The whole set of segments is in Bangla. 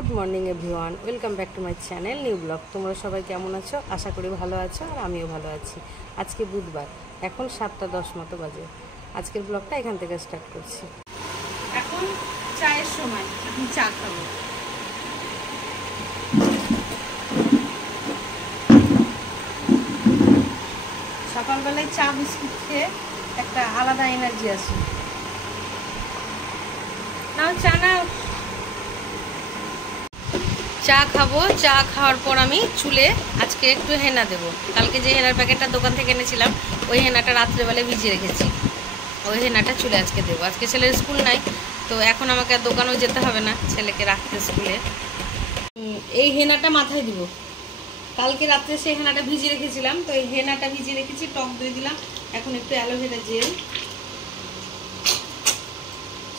Good morning everyone, welcome back to my channel new blog. তোমরা সবাই কেমন আছো? আশা করি ভালো আছো, আর আমিও ভালো আছি। আজকে বুধবার, এখন 7:10 মতো বাজে। আজকের ব্লগটা এখান থেকে স্টার্ট করছি। এখন চায়ের সময়, এখন চা খাবো। সকালবেলায় চা বিস্কুট খেয়ে একটা আলাদা এনার্জি আছে। নাও চা নাও। চা খাবো। চা খাওয়ার পর আমি চুলে আজকে একটু হেনা দেবো। কালকে যে হেনার প্যাকেটটা দোকান থেকে এনেছিলাম, ওই হেনাটা রাত্রেবেলায় ভিজিয়ে রেখেছি। ওই হেনাটা চুলে আজকে দেবো। আজকে ছেলের স্কুল নাই, তো এখন আমাকে আর দোকানেও যেতে হবে না ছেলেকে রাখতে স্কুলে। এই হেনাটা মাথায় দিব। কালকে রাত্রে সেই হেনাটা ভিজিয়ে রেখেছিলাম, তো এই হেনাটা ভিজিয়ে রেখেছি, টক দই দিলাম। এখন একটু অ্যালোভেরা জেল,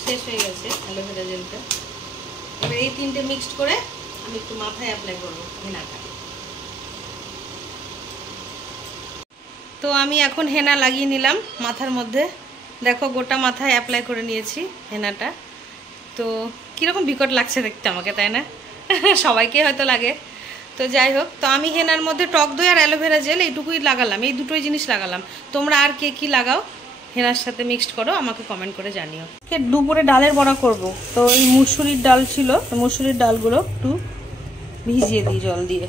শেষ হয়ে গেছে অ্যালোভেরা জেলটা। এবার এই তিনটে মিক্সড করে আমি একটু মাথায় অ্যাপ্লাই করবো হেনাটা। তো আমি এখন হেনা লাগিয়ে নিলাম মাথার মধ্যে। দেখো, গোটা মাথায় অ্যাপ্লাই করে নিয়েছি হেনাটা। তো কীরকম বিকট লাগছে দেখতে আমাকে, তাই না? সবাইকে হয়তো লাগে। তো যাই হোক, তো আমি হেনার মধ্যে টক দই আর অ্যালোভেরা জেল এইটুকুই লাগালাম, এই দুটোই জিনিস লাগালাম। তোমরা আর কে কী লাগাও হেনার সাথে মিক্সড করো, আমাকে কমেন্ট করে জানিও। দুপুরে ডালের বড়া করব, তো এই মুসুরির ডাল ছিল, মুসুরির ডালগুলো একটু ভিজিয়ে দিই জল দিয়ে।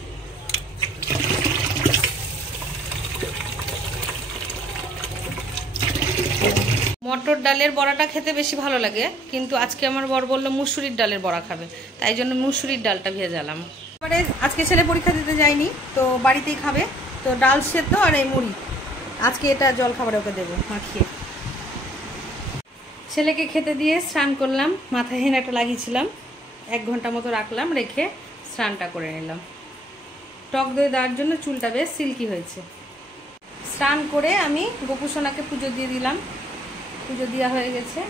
মটর ডালের বড়াটা খেতে বেশি ভালো লাগে, কিন্তু আজকে আমার বর বললো মুসুরির ডালের বড়া খাবে, তাই জন্য মুসুরির ডালটা ভেজালাম। এবারে আজকে ছেলে পরীক্ষা দিতে যায়নি, তো বাড়িতেই খাবে। তো ডাল সেদ্ধ আর এই মুড়ি, আজকে এটা জল খাবারে ওকে দেবো মাখিয়ে। ছেলেকে খেতে দিয়ে স্নান করলাম, মাথায় হেনাটা লাগিয়েছিলাম, 1 ঘন্টা মতো রাখলাম, রেখে স্নানটা করে নিলাম। টক দই দেওয়ার জন্য চুলটা বেশ সিল্কি হয়েছে। স্নান করে আমি গোপুসোনাকে পুজো দিয়ে দিলাম। পুজো দেওয়া হয়ে গেছে,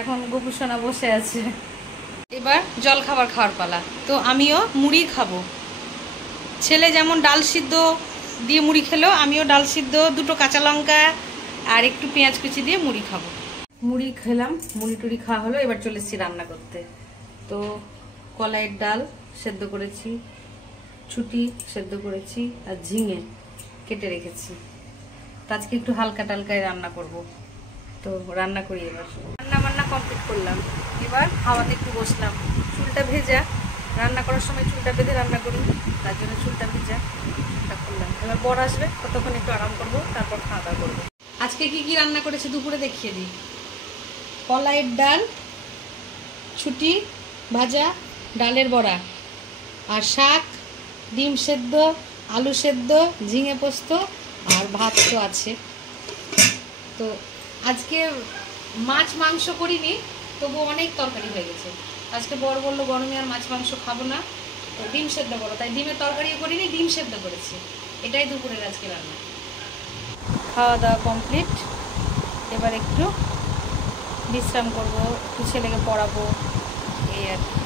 এখন গোপুসোনা বসে আছে। এবার জল খাবার খাওয়ার পালা। তো আমিও মুড়ি খাবো। ছেলে যেমন ডাল সিদ্ধ দিয়ে মুড়ি খেলো, আমিও ডাল সিদ্ধ, 2টো কাঁচা লঙ্কা আর একটু পেঁয়াজ কুচি দিয়ে মুড়ি খাবো। মুড়ি খেলাম, মুড়ি টুড়ি খাওয়া হলো। এবার চলে এসেছি রান্না করতে। তো কলাইয়ের ডাল সেদ্ধ করেছি, ছুটি সেদ্ধ করেছি, আর ঝিঙে কেটে রেখেছি। তো আজকে একটু হালকা টালকায় রান্না করব। তো রান্না করি। এবার রান্না কমপ্লিট করলাম, এবার হাওয়াতে একটু বসলাম। চুলটা ভেজা, রান্না করার সময় চুলটা বেঁধে রান্না করি, তার জন্য চুলটা ভেজা, চুলটা করলাম। এবার বর আসবে, ততক্ষণ একটু আরাম করবো, তারপর খাওয়া দাওয়া করবো। আজকে কি কি রান্না করেছি দুপুরে দেখিয়ে দিই। কলাইয়ের ডাল, ছুটি ভাজা, ডালের বড়া, আর শাক, ডিম সেদ্ধ, আলু সেদ্ধ, ঝিঙে পোস্ত, আর ভাত তো আছে। তো আজকে মাছ মাংস করিনি, তবু অনেক তরকারি হয়ে গেছে। আজকে বর বললো গরমে আর মাছ মাংস খাবো না, তো ডিম সেদ্ধ করো, তাই ডিমের তরকারিও করিনি, ডিম সেদ্ধ করেছি। এটাই দুপুরের আজকে রান্না। খাওয়া দাওয়া কমপ্লিট, এবার একটু বিশ্রাম করবো, একটু ছেলেকে পড়াবো, এই আর কি।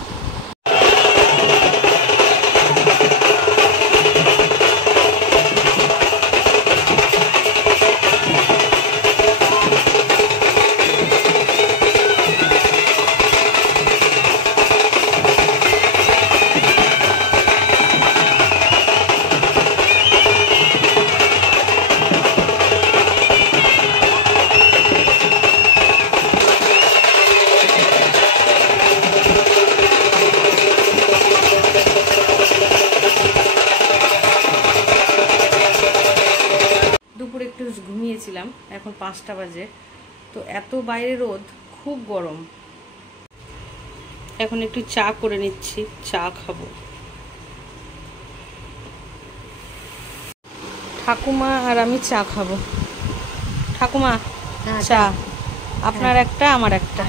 একটু ঘুমিয়েছিলাম, এখন 5টা বাজে। তো এত বাইরে রোদ, খুব গরম। এখন একটু চা করে নিচ্ছি, চা খাবো। ঠাকুমা আর আমি চা খাবো। ঠাকুমা চা, আপনার একটা আমার একটা।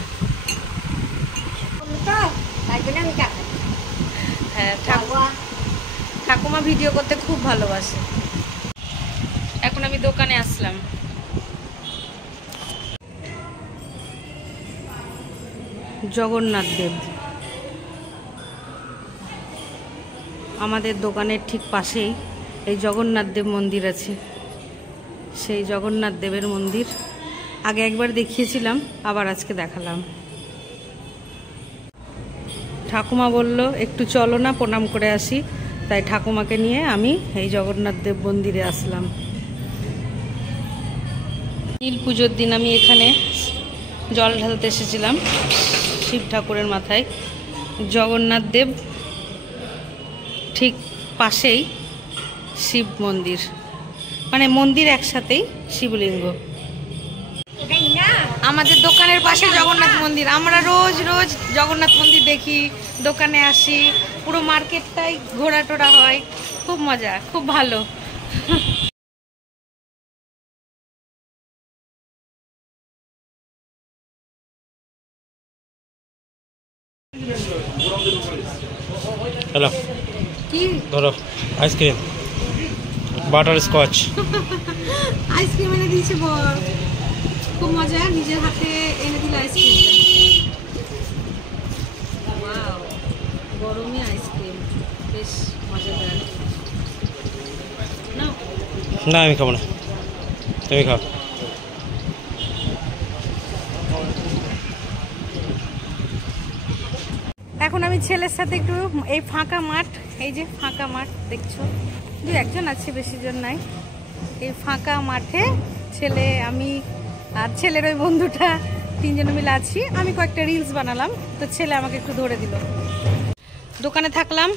হ্যাঁ, ঠাকুমা ভিডিও করতে খুব ভালোবাসে। এখন আমি দোকানে আসলাম। জগন্নাথ দেব আমাদের দোকানের ঠিক পাশেই এই জগন্নাথ দেব মন্দির আছে। সেই জগন্নাথ দেবের মন্দির আগে একবার দেখিয়েছিলাম, আবার আজকে দেখালাম। ঠাকুমা বলল একটু চলো না প্রণাম করে আসি, তাই ঠাকুমাকে নিয়ে আমি এই জগন্নাথ দেব মন্দিরে আসলাম। নীল পুজোর দিন আমি এখানে জল ঢালতে এসেছিলাম শিব ঠাকুরের মাথায়। জগন্নাথ দেব ঠিক পাশেই শিব মন্দির, মানে মন্দির একসাথেই শিবলিঙ্গ। আমাদের দোকানের পাশে জগন্নাথ মন্দির, আমরা রোজ রোজ জগন্নাথ মন্দির দেখি, দোকানে আসি, পুরো মার্কেটটাই ঘোরা টোরা হয়, খুব মজা, খুব ভালো। হ্যালো, কি ধরো আইসক্রিম, বাটার স্কচ। আইসক্রিম এনে দিয়েছে বর, খুব মজা, নিজের হাতে এনে দিল আইসক্রিম। ওয়াও, গরমে আইসক্রিম বেশ মজাদার। নাও। না আমি খাবো না, তুমি খাও। এখন আমি ছেলের সাথে একটু এই ফাঁকা মাঠ, এই যে ফাঁকা মাঠ দেখছো, দু একজন আছে, বেশি জন নাই। এই ফাঁকা মাঠে ছেলে, আমি আর ছেলের ওই বন্ধুটা, তিনজন মিলে আছি। আমি কয়েকটা রিলস বানালাম, তো ছেলে আমাকে একটু ধরে দিল। দোকানে থাকলাম,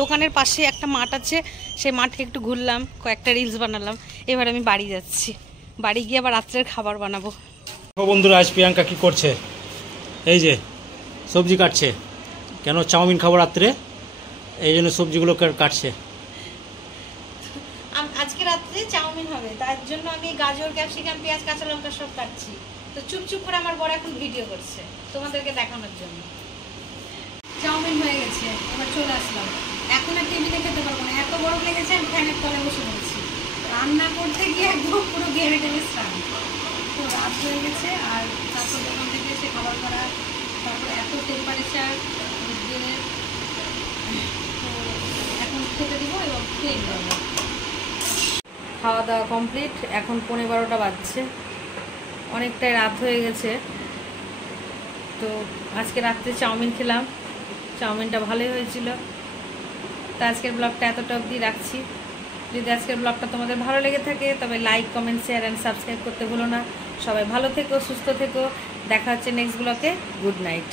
দোকানের পাশে একটা মাঠ আছে, সেই মাঠে একটু ঘুরলাম, কয়েকটা রিলস বানালাম। এবার আমি বাড়ি যাচ্ছি, বাড়ি গিয়ে আবার রাত্রের খাবার বানাবো। বন্ধুরা, আজ প্রিয়াঙ্কা কি করছে? এই যে সবজি কাটছে। কেন? চাউমিন খাবো রাত্রে, এই জন্য সবজিগুলো কাটছে। আজকে রাত্রে চাউমিন হবে, তার জন্য আমি গাজর, ক্যাপসিকাম, পেঁয়াজ, কাঁচা লঙ্কা সব কাটছি। তো চুপচুপ করে আমার বড় এখন ভিডিও করছে তোমাদেরকে দেখানোর জন্য। চাউমিন হয়ে গেছে, এবার চলে আসলাম। এখন আর টেবিলে খেতে পারবো না, এত গরম লেগেছে, আমি ফ্যানের তলে বসে পড়েছি। রান্না করতে গিয়ে একদম পুরো ঘেমে টেমে স্নান। তো রাত হয়ে গেছে, আর তারপর দোকান থেকে এসে খাবার করা, তারপর এত টেম্পারেচার দিনের, তো এখন খেতে দিব এবং খেয়ে নেবো। খাওয়া দাওয়া কমপ্লিট, এখন 11:15 বাজছে, অনেকটাই রাত হয়ে গেছে। তো আজকে রাত্রে চাউমিন খেলাম, চাউমিনটা ভালোই হয়েছিল। তো আজকের ব্লগটা এতটা অবধি রাখছি। যদি আজকের ব্লগটা তোমাদের ভালো লেগে থাকে তবে like, comment, share and subscribe করতে ভুলো না। সবাই ভালো থেকো, সুস্থ থেকো, দেখা হচ্ছে নেক্সট ব্লগে। Good night.